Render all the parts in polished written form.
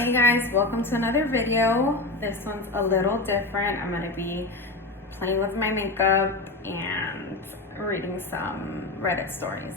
Hey guys, welcome to another video. This one's a little different. I'm gonna be playing with my makeup and reading some Reddit stories.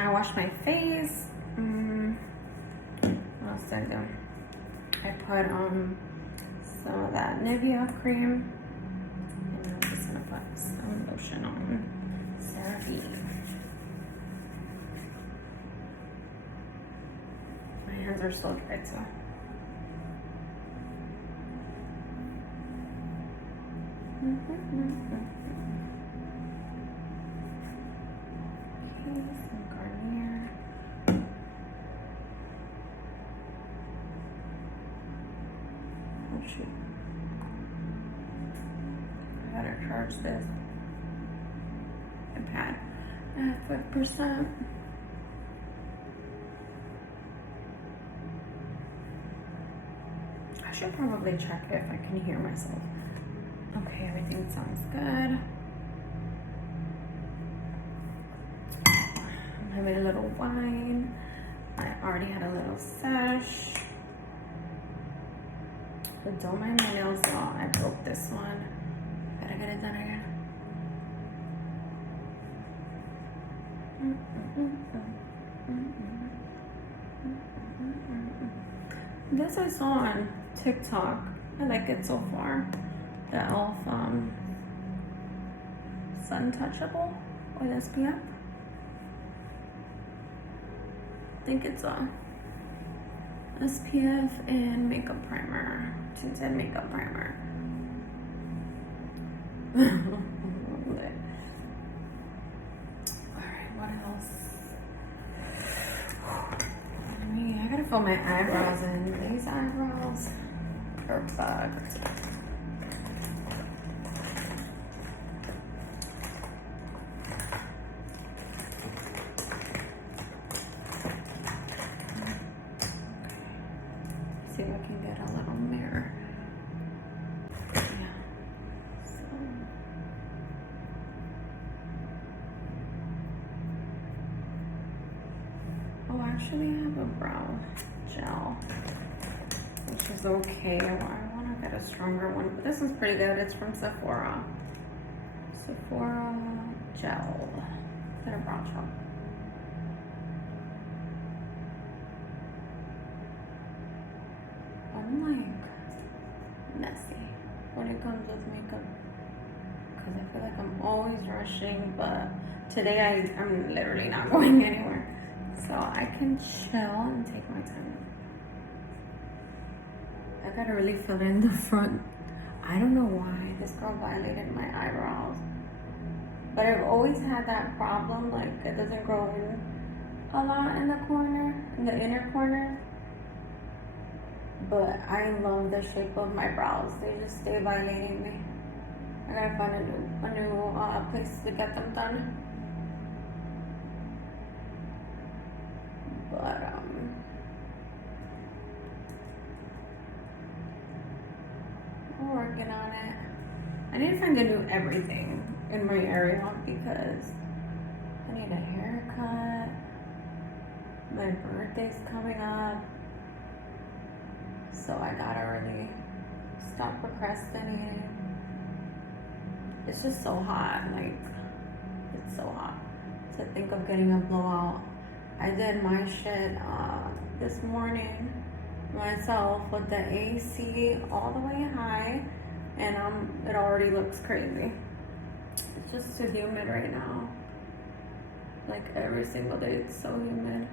I washed my face. What else did I do? I put some of that Nivea cream, and I'm just gonna put some lotion on CeraVe. My hands are so dry too. Some Garnier. Oh shoot. I gotta charge this iPad at 5%. I should probably check if I can hear myself. Okay, everything sounds good. I made a little wine. I already had a little sesh. But don't mind my nails though. I broke this one. Gotta get it done again. This I saw on TikTok. I like it so far. The e.l.f. Sun Touchable with SPF. I think it's a SPF and makeup primer. Tinted makeup primer. Alright, what else? I gotta fill my eyebrows in. These eyebrows are bugged. See if I can get a little mirror. Yeah. So. Oh, actually, I have a brow gel, which is okay. I want to get a stronger one, but this one's pretty good. It's from Sephora. Sephora gel. Is that a brow gel? I'm like messy when it comes with makeup because I feel like I'm always rushing, but today I'm literally not going anywhere, so I can chill and take my time. I gotta really fill in the front. I don't know why this girl violated my eyebrows, but I've always had that problem, like it doesn't grow in a lot in the corner, in the inner corner. But I love the shape of my brows. They just stay violating me. I gotta find a new place to get them done. But I'm working on it. I need to find a new everything in my area because I need a haircut. My birthday's coming up. So I gotta really stop procrastinating. It's just so hot, like, it's so hot to think of getting a blowout. I did my shit this morning myself with the AC all the way high, and it already looks crazy. It's just too humid right now. Like every single day, it's so humid.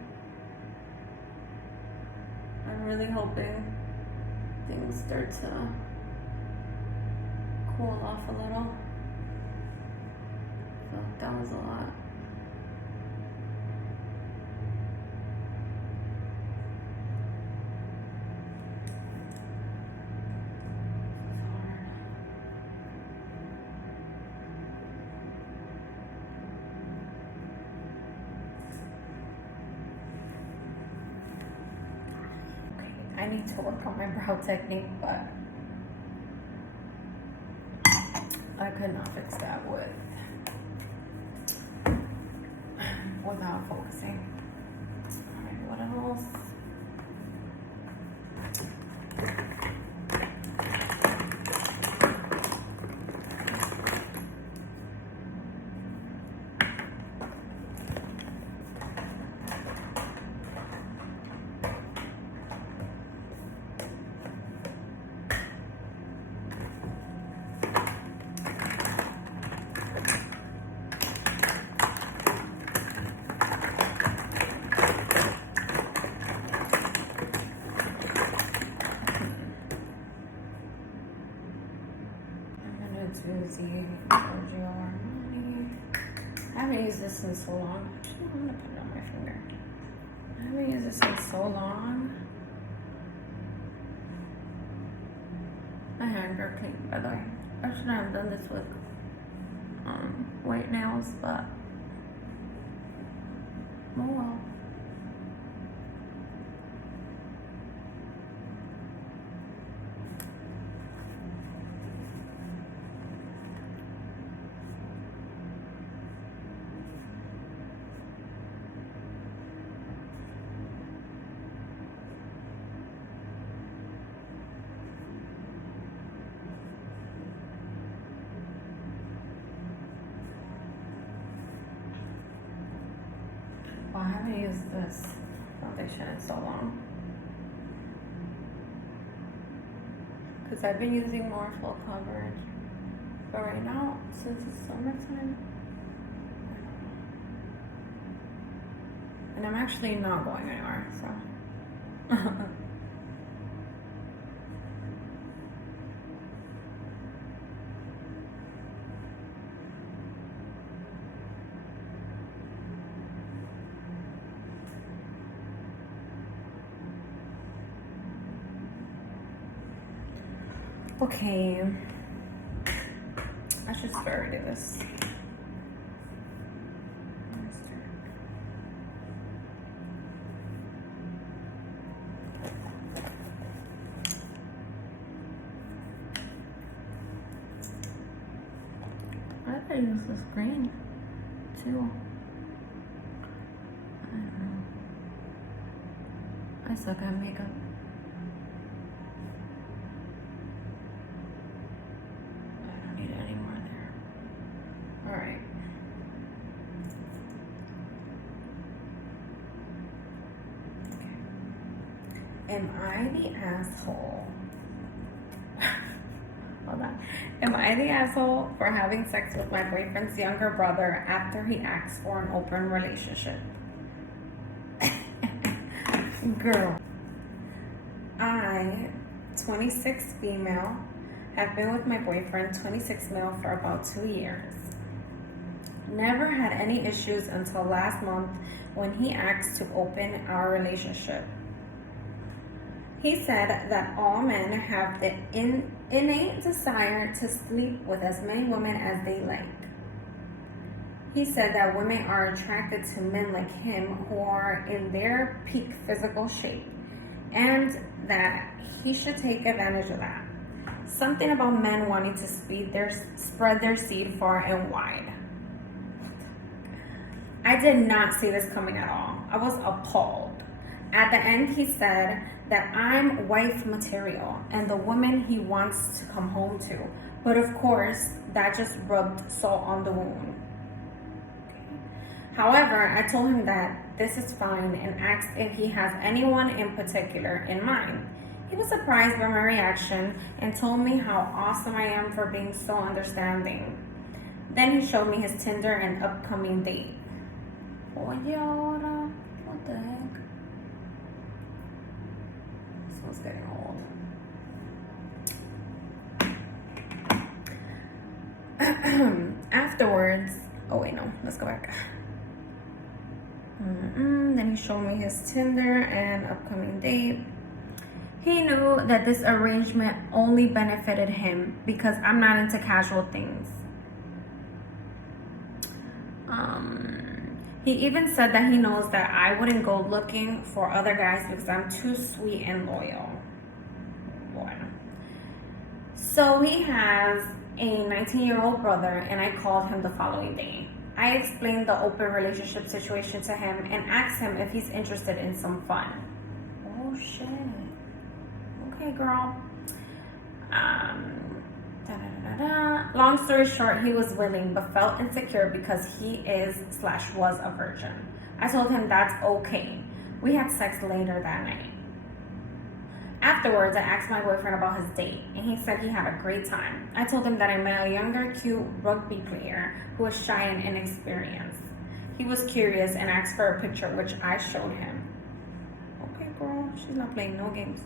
I'm really hoping things start to cool off a little. So that was a lot. I need to work on my brow technique, but I could not fix that without focusing. Alright, what else? I haven't used this in so long. Actually, I'm gonna put it on my finger. I haven't used this in so long. My hands are clean, by the way. I should have done this with white nails, but oh well. Well, I haven't used this foundation in so long. Because I've been using more full coverage. But right now, since it's summertime, and I'm actually not going anywhere, so. Okay, I should start doing this. I could use this green too. I don't know. I suck at makeup. Alright. Okay. Am I the asshole? Hold on. Am I the asshole for having sex with my boyfriend's younger brother after he asked for an open relationship? Girl. I, 26 female, have been with my boyfriend, 26 male, for about 2 years. Never had any issues until last month when he asked to open our relationship. He said that all men have the innate desire to sleep with as many women as they like. He said that women are attracted to men like him who are in their peak physical shape, and that he should take advantage of that. Something about men wanting to spread their seed far and wide. I did not see this coming at all. I was appalled. At the end, he said that I'm wife material and the woman he wants to come home to. But of course, that just rubbed salt on the wound. However, I told him that this is fine and asked if he has anyone in particular in mind. He was surprised by my reaction and told me how awesome I am for being so understanding. Then he showed me his Tinder and upcoming date. Oye, ahora. What the heck? This one's getting old. Afterwards, oh wait, no, let's go back. Then he showed me his Tinder and upcoming date. He knew that this arrangement only benefited him because I'm not into casual things. He even said that he knows that I wouldn't go looking for other guys because I'm too sweet and loyal. Boy. So he has a 19-year-old brother, and I called him the following day. I explained the open relationship situation to him and asked him if he's interested in some fun. Oh shit. Okay, girl. Long story short, he was willing but felt insecure because he is/was a virgin. I told him that's okay. We had sex later that night. Afterwards, I asked my boyfriend about his date, and he said he had a great time. I told him that I met a younger, cute rugby player who was shy and inexperienced. He was curious and asked for a picture, which I showed him. Okay, girl, she's not playing no games.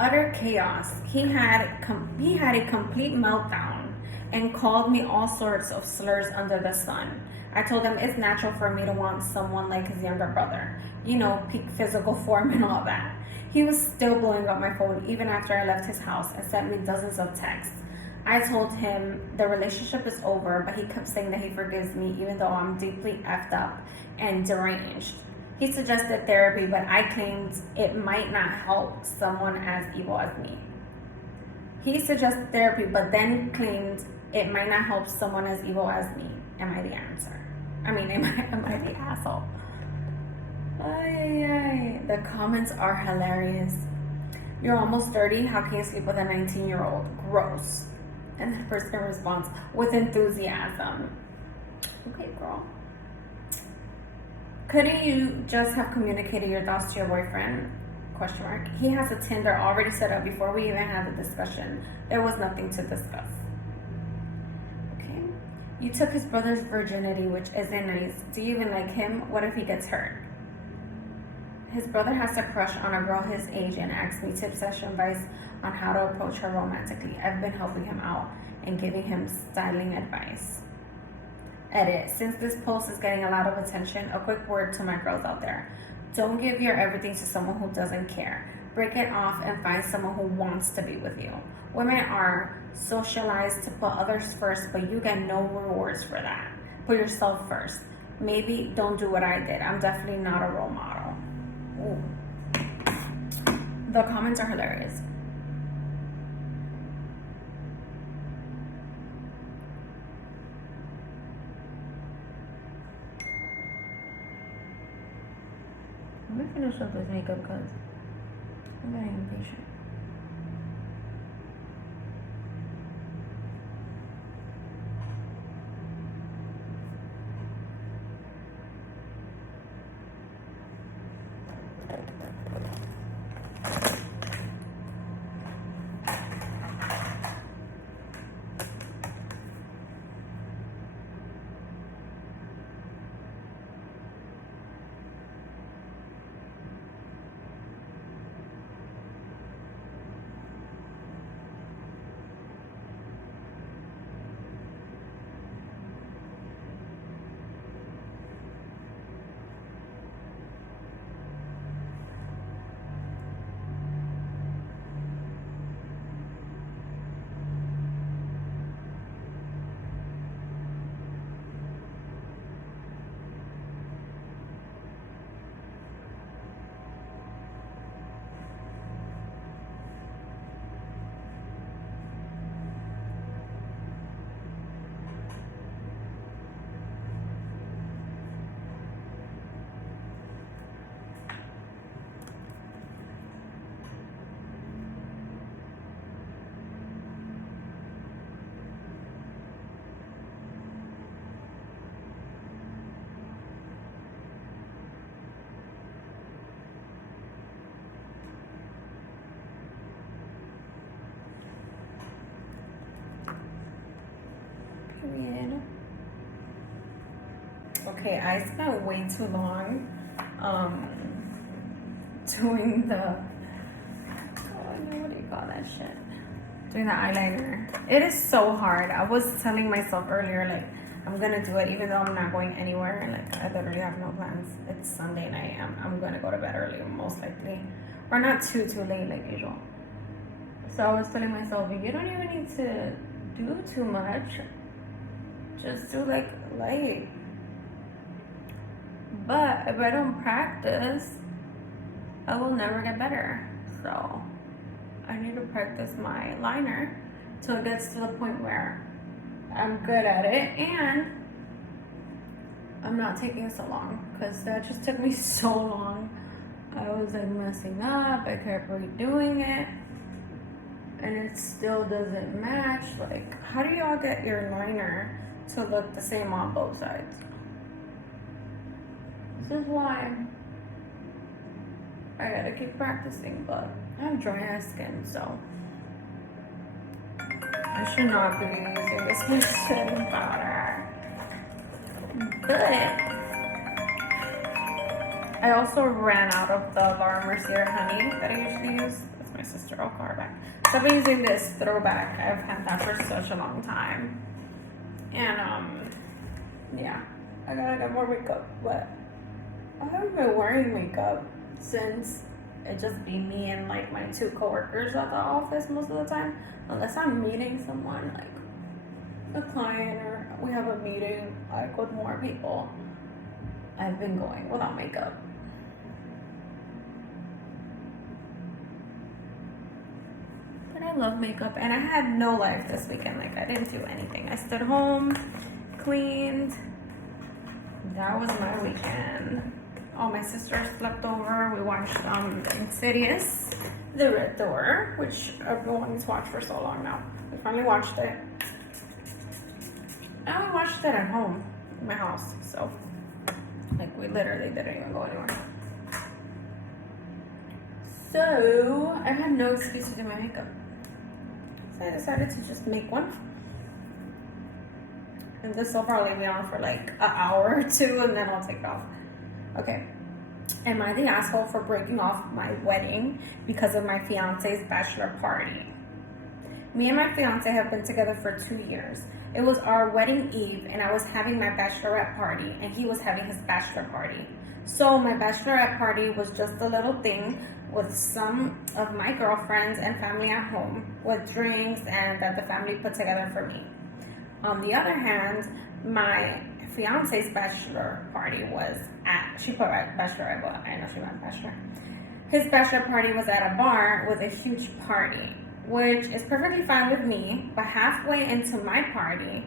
Utter chaos. He had a complete meltdown and called me all sorts of slurs under the sun. I told him it's natural for me to want someone like his younger brother, peak physical form and all that. He was still blowing up my phone even after I left his house and sent me dozens of texts. I told him the relationship is over, but he kept saying that he forgives me even though I'm deeply effed up and deranged. He suggested therapy, but I claimed it might not help someone as evil as me. He suggested therapy, but then claimed it might not help someone as evil as me. Am I the answer? Am I the asshole? Ay. The comments are hilarious. You're almost 30. How can you sleep with a 19-year-old? Gross. And the person responds with enthusiasm. Okay, girl. Couldn't you just have communicated your thoughts to your boyfriend? ? He has a Tinder already set up before we even had the discussion. There was nothing to discuss. Okay. You took his brother's virginity, which isn't nice. Do you even like him? What if he gets hurt? His brother has a crush on a girl his age and asks me tips/advice on how to approach her romantically. I've been helping him out and giving him styling advice. Edit. Since this post is getting a lot of attention, a quick word to my girls out there. Don't give your everything to someone who doesn't care. Break it off and find someone who wants to be with you. Women are socialized to put others first, but you get no rewards for that. Put yourself first. Maybe don't do what I did. I'm definitely not a role model. Ooh. The comments are hilarious. Let me finish up this makeup because I'm getting impatient. Okay, I spent way too long doing the, what do you call that shit? Doing the eyeliner. It is so hard. I was telling myself earlier, like, I'm gonna do it even though I'm not going anywhere. Like, I literally have no plans. It's Sunday night. I'm gonna go to bed early, most likely. Or not too late like usual. So I was telling myself, you don't even need to do too much. Just do like light. But if I don't practice, I will never get better. So I need to practice my liner till it gets to the point where I'm good at it and I'm not taking so long, because that just took me so long. I was like messing up. I kept redoing it and it still doesn't match. Like, how do y'all get your liner to look the same on both sides? This is why I gotta keep practicing, but I have dry ass skin, so I should not be using this much setting powder. But I also ran out of the Laura Mercier honey that I usually use. That's my sister. I'll call her back. So I've been using this throwback. I've had that for such a long time. And yeah, I gotta get more makeup, but I haven't been wearing makeup since it just be me and like my 2 coworkers at the office most of the time, unless I'm meeting someone, like a client, or we have a meeting like with more people. I've been going without makeup. But I love makeup, and I had no life this weekend. Like, I didn't do anything. I stood home, cleaned. That was my weekend. All my sisters slept over. We watched Insidious, The Red Door, which I've been wanting to watch for so long now. We finally watched it. And we watched it at home, in my house. So, like, we literally didn't even go anywhere. So, I had no excuse to do my makeup. So I decided to just make one. And this will probably be on for like an hour or 2, and then I'll take it off. Okay. Am I the asshole for breaking off my wedding because of my fiance's bachelor party? Me and my fiance have been together for 2 years. It was our wedding eve, and I was having my bachelorette party, and he was having his bachelor party. So my bachelorette party was just a little thing with some of my girlfriends and family at home, with drinks and that the family put together for me. On the other hand, my fiance's bachelor party was at, she put bachelorette, but I know she meant bachelor. His bachelor party was at a bar with a huge party, which is perfectly fine with me. But halfway into my party,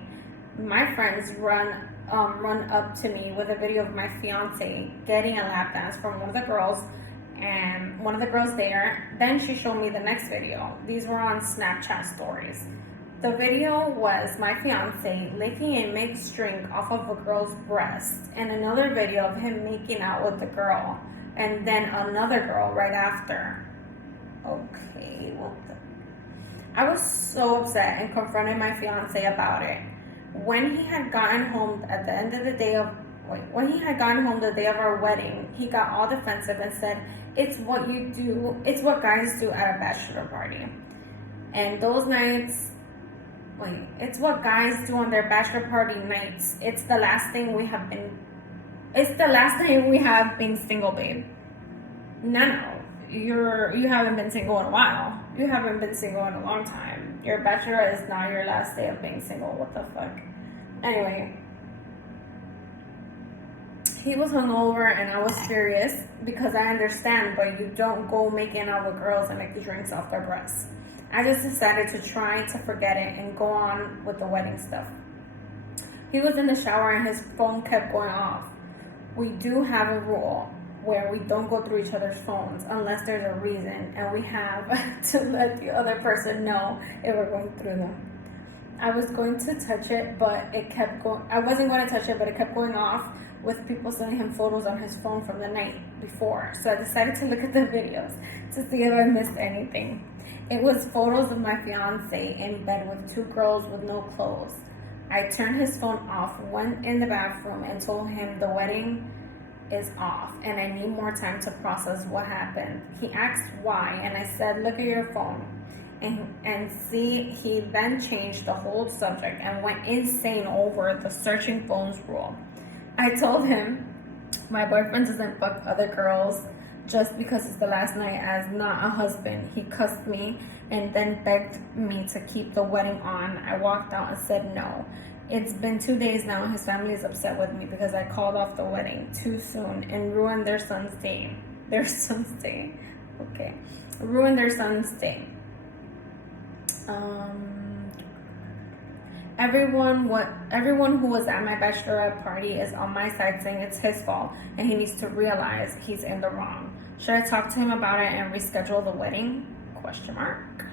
my friends run up to me with a video of my fiance getting a lap dance from one of the girls, and one of the girls there. Then she showed me the next video. These were on Snapchat stories. The video was my fiance licking a mixed drink off of a girl's breast, and another video of him making out with the girl, and then another girl right after. Okay, what the? I was so upset and confronted my fiance about it. When he had gotten home at the end of the day of, when he had gotten home the day of our wedding, he got all defensive and said, "It's what you do, it's what guys do at a bachelor party. And those nights, it's what guys do on their bachelor party nights. It's the last thing we have been, it's the last time we have been single, babe. No, you haven't been single in a while. You haven't been single in a long time. Your bachelor is not your last day of being single. What the fuck?" Anyway, he was hungover and I was furious because I understand, but you don't go making out with girls and make the drinks off their breasts. I just decided to try to forget it and go on with the wedding stuff. He was in the shower and his phone kept going off. We do have a rule where we don't go through each other's phones unless there's a reason, and we have to let the other person know if we're going through them. I was going to touch it, but it kept going. I wasn't going to touch it, but it kept going off with people sending him photos on his phone from the night before. So I decided to look at the videos to see if I missed anything. It was photos of my fiance in bed with 2 girls with no clothes. I turned his phone off, went in the bathroom, and told him the wedding is off and I need more time to process what happened. He asked why, and I said, look at your phone. And see, he then changed the whole subject and went insane over the searching phones rule. I told him my boyfriend doesn't fuck other girls just because it's the last night as not a husband. He cussed me and then begged me to keep the wedding on. I walked out and said no. It's been 2 days now and his family is upset with me because I called off the wedding too soon and ruined their son's day. Okay. Ruined their son's day. Everyone who was at my bachelorette party is on my side saying it's his fault and he needs to realize he's in the wrong. Should I talk to him about it and reschedule the wedding? Question mark.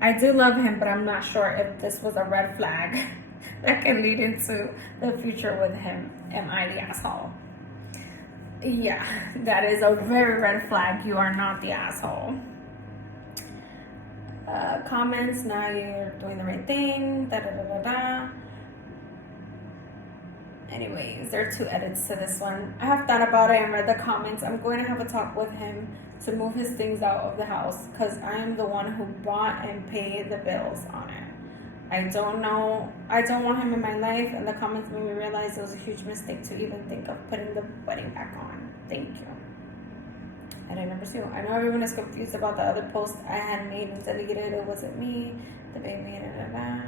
I do love him, but I'm not sure if this was a red flag that can lead into the future with him. Am I the asshole? Yeah, that is a very red flag. You are not the asshole. Comments, now you're doing the right thing, da da da da da. Anyways, there are 2 edits to this one. I have thought about it and read the comments. I'm going to have a talk with him to move his things out of the house because I am the one who bought and paid the bills on it. I don't want him in my life, and the comments made me realize it was a huge mistake to even think of putting the wedding back on. Thank you. And I never see one. I know everyone is confused about the other post I had made and deleted. It wasn't me. The baby, da da da.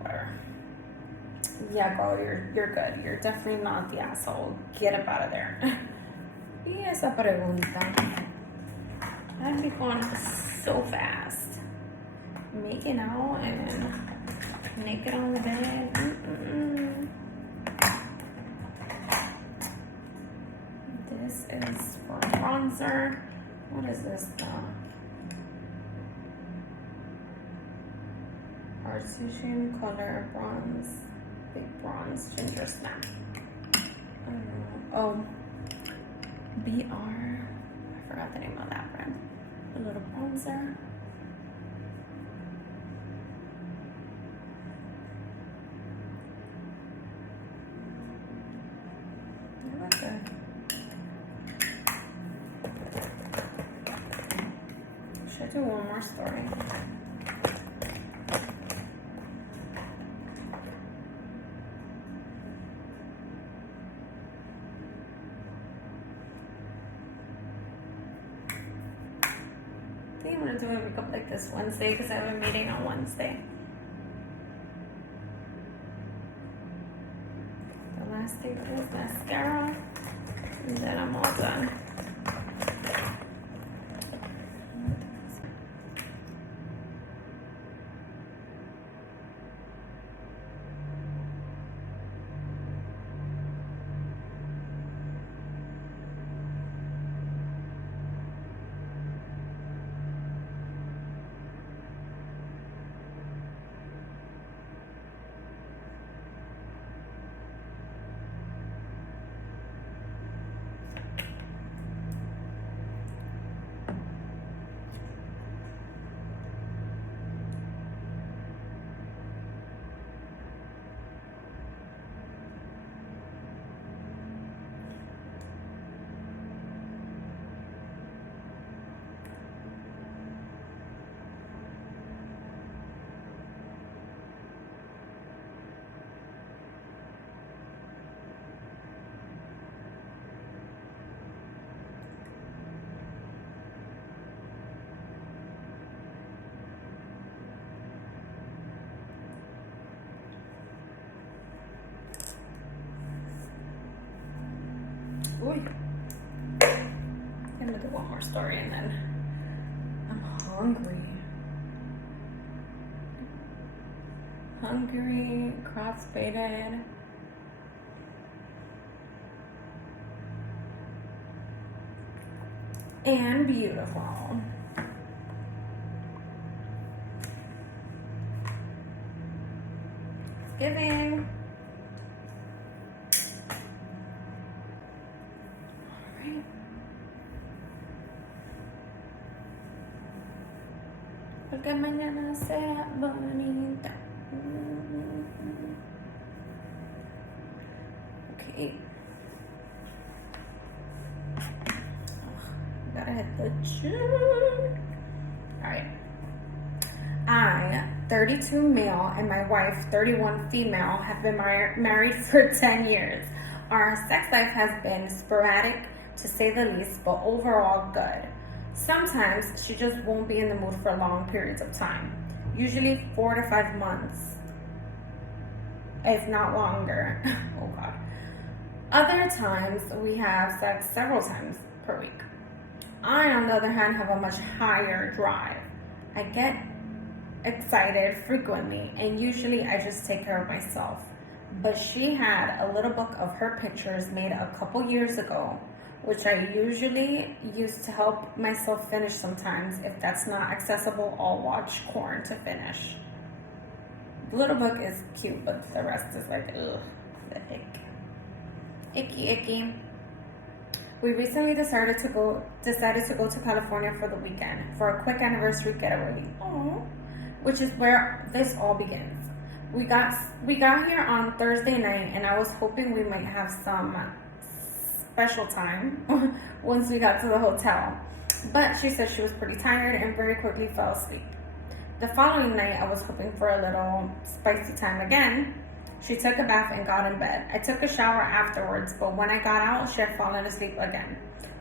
Whatever. Yeah, bro, you're good. You're definitely not the asshole. Get up out of there. Y esa pregunta. I'd be going so fast. Making out and naked on the bed. Mm-mm. This is for bronzer. What is this? Artisan color bronze. Big bronze ginger snap. I don't know. Oh, BR. I forgot the name of that brand. A little bronzer. Should I do one more story? I think I'm gonna do a makeup like this Wednesday because I have a meeting on Wednesday. The last thing is mascara, and then I'm all done. Ooh. I'm gonna do one more story and then I'm hungry. Hungry, cross faded. And beautiful. Giving. Alright. Porque mañana sea bonita. Okay. Gotta hit the gym. Alright. I, 32 male, and my wife, 31 female, have been married for 10 years. Our sex life has been sporadic, to say the least, but overall good. Sometimes she just won't be in the mood for long periods of time, usually 4 to 5 months, if not longer. Oh God. Other times we have sex several times per week. I, on the other hand, have a much higher drive. I get excited frequently, and usually I just take care of myself. But she had a little book of her pictures made a couple years ago, which I usually use to help myself finish sometimes. If that's not accessible, I'll watch porn to finish. The little book is cute, but the rest is like, ugh, the ick. Icky, icky. We recently decided to go to California for the weekend for a quick anniversary getaway. Aww. Which is where this all begins. We got here on Thursday night, and I was hoping we might have some special time once we got to the hotel. But she said she was pretty tired and very quickly fell asleep. The following night, I was hoping for a little spicy time again. She took a bath and got in bed. I took a shower afterwards, but when I got out, she had fallen asleep again.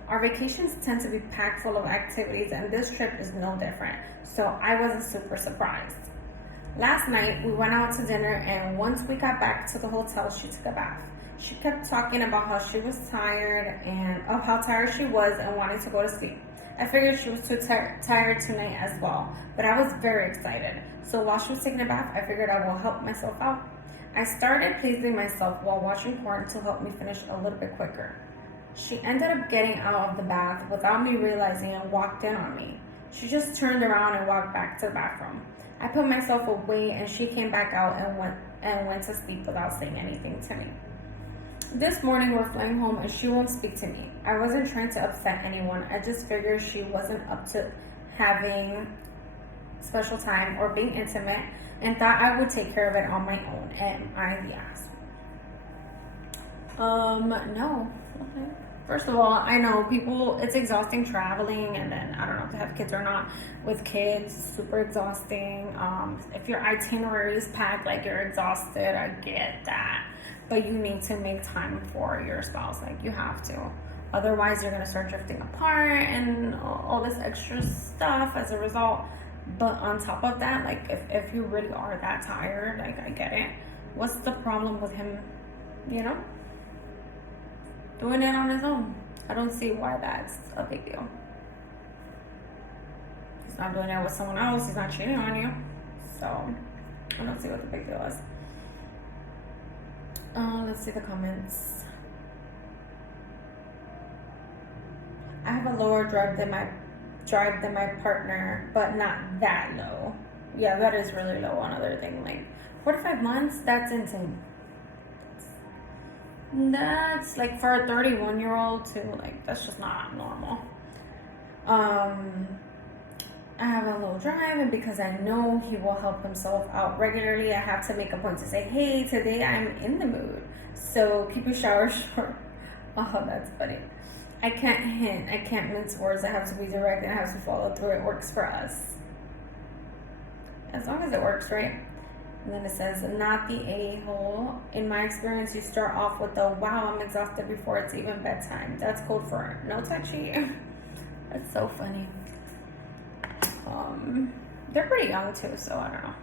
Our vacations tend to be packed full of activities, and this trip is no different, so I wasn't super surprised. Last night, we went out to dinner, and once we got back to the hotel, she took a bath. She kept talking about how she was tired and of how tired she was and wanted to go to sleep. I figured she was too tired tonight as well, but I was very excited. So while she was taking a bath, I figured I will help myself out. I started pleasing myself while watching porn to help me finish a little bit quicker. She ended up getting out of the bath without me realizing and walked in on me. She just turned around and walked back to the bathroom. I put myself away and she came back out and went to sleep without saying anything to me. This morning we're flying home and she won't speak to me. I wasn't trying to upset anyone. I just figured she wasn't up to having special time or being intimate and thought I would take care of it on my own. Am I the ass? No. Okay. First of all, I know people, it's exhausting traveling, and then I don't know if they have kids or not. With kids, super exhausting. If your itinerary is packed, like you're exhausted, I get that. But you need to make time for your spouse, like you have to. Otherwise, you're gonna start drifting apart and all this extra stuff as a result. But on top of that, like if you really are that tired, like I get it. What's the problem with him, doing it on his own? I don't see why that's a big deal. He's not doing it with someone else. He's not cheating on you. So I don't see what the big deal is. Let's see the comments. I have a lower drive than my partner, but not that low. Yeah, that is really low. Another thing, like 45 months, that's insane. That's like for a 31-year-old too, like that's just not normal. I have a low drive, and because I know he will help himself out regularly, I have to make a point to say, hey, today I'm in the mood, so keep your shower short. Oh, that's funny. I can't hint, I can't mince words, I have to be direct and I have to follow through. It works for us. As long as it works, right? And then it says, not the a-hole. In my experience, you start off with the, wow, I'm exhausted before it's even bedtime. That's code for no touchy. That's so funny. They're pretty young too, so I don't know.